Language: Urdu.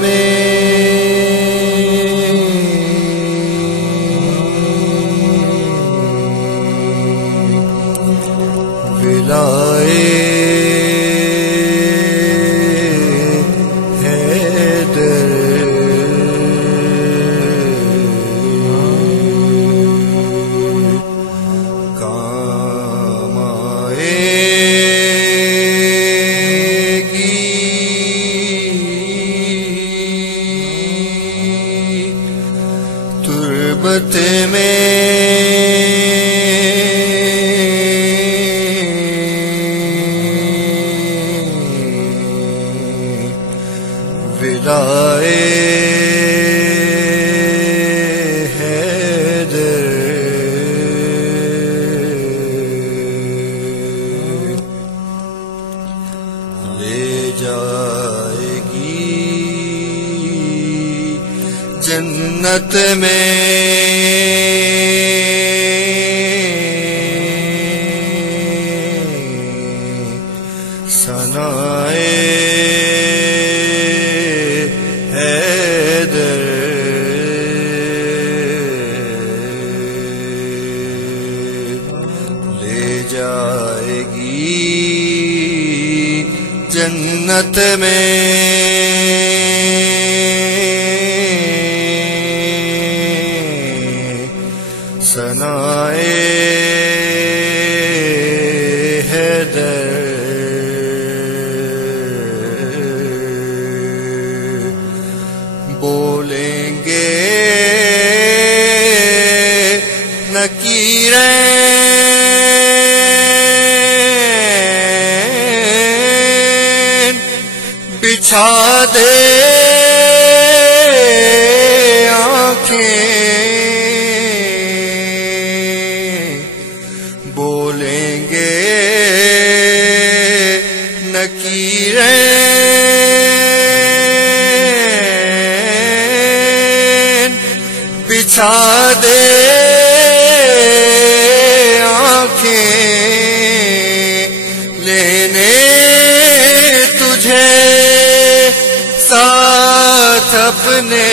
میں ولائے حیدر کام آئے گی تربت میں ولائے حیدر لے جائے گی جنت میں ثنائے حیدر لے جائے گی جنت میں ثنائے حیدر بولیں گے نکیرین بچھا دے آنکھیں بولیں گے نکیرین بچھا دے آنکھیں لینے تجھے ساتھ اپنے